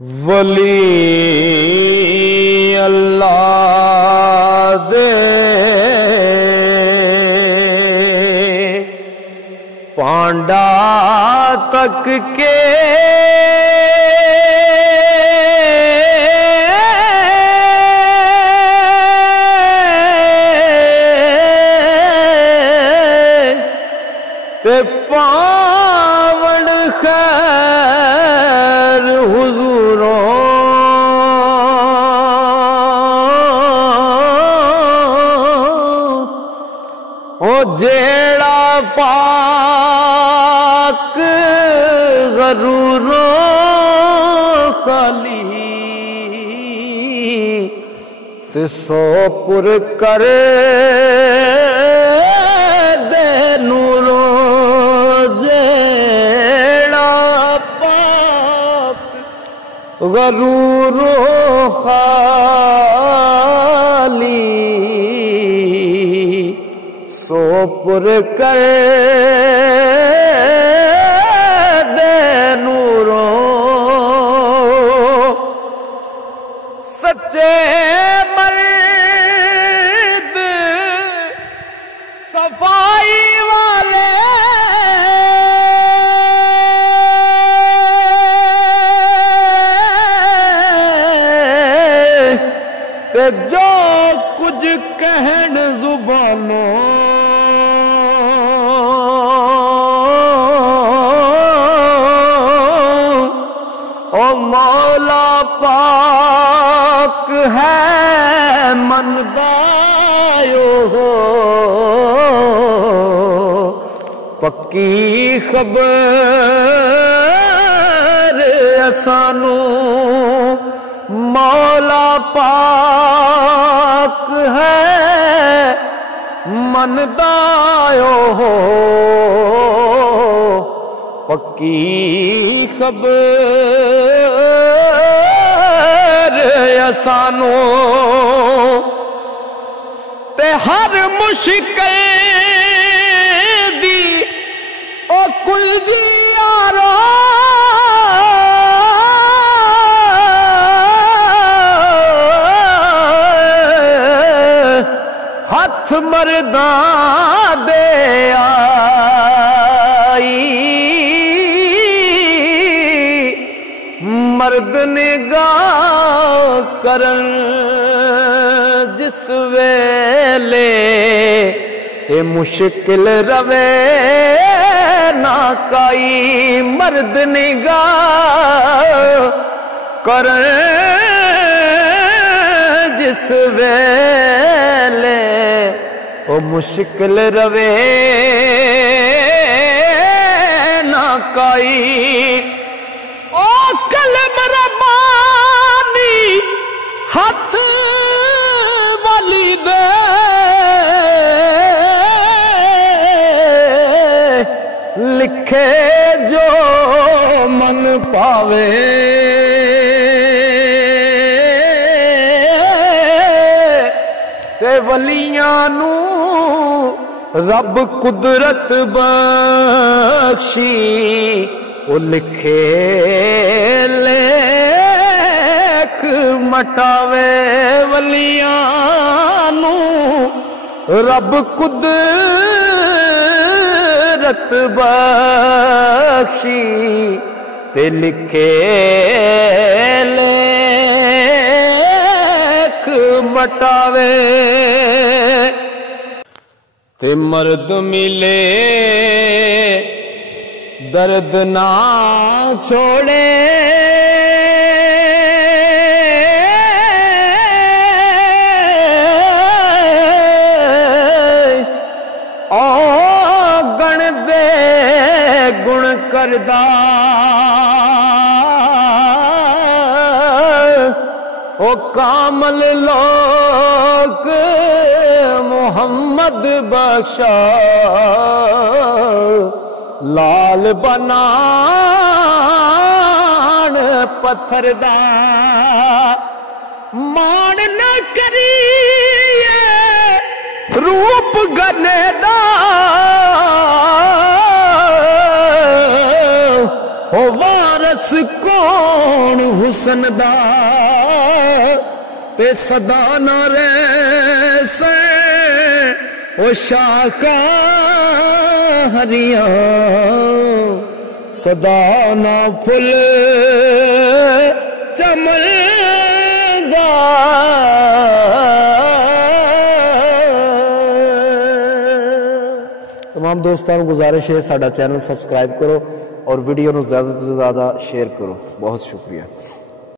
ولی اللہ دے پانڈا تک کے تے پاون خیر حضوروں او جیڑا پاک غروروں خالی تے سو پر کرے دے نوروں غرور و خالی سو پر کر دے نوروں سچے مرد صفائی والے جو کچھ کہن زبانوں او مولا پاک ہے مندایو ہو پکی خبر اسانوں مولا پاک ہے مندایو ہو پکی خبر اسانوں تے ہر مشکل دی او کل جی آرو ہاتھ مرداں دے آئی مرد نگاہ کرن جس ویلے تے مشکل روے نہ کائی مرد نگاہ کرن جس ویلے او مشکل روے نہ کائی او کلم ربانی ہاتھ والی دے لکھے جو من پاوے تے ولیاں نو رب قدرت بخشی او لکھے لیکھ مٹاوے ولیاں نو رب قدرت بخشی تے لکھے مٹاوے تے مرد ملے درد نہ چھوڑے او گن دے گن کردا او کامل لوگ محمد بخشا لال بنان پتھر دا مان نہ کریے روپ گنے دا وار رس کون حسن دا تے صدا نہ ریسے او شاخاں ہریاں صدا نہ پھل چمن دا تمام دوستان گزارش ہے ساڈا چینل سبسکرائب کرو اور ویڈیو نو زیادہ سے زیادہ شیئر کرو. بہت شکریہ.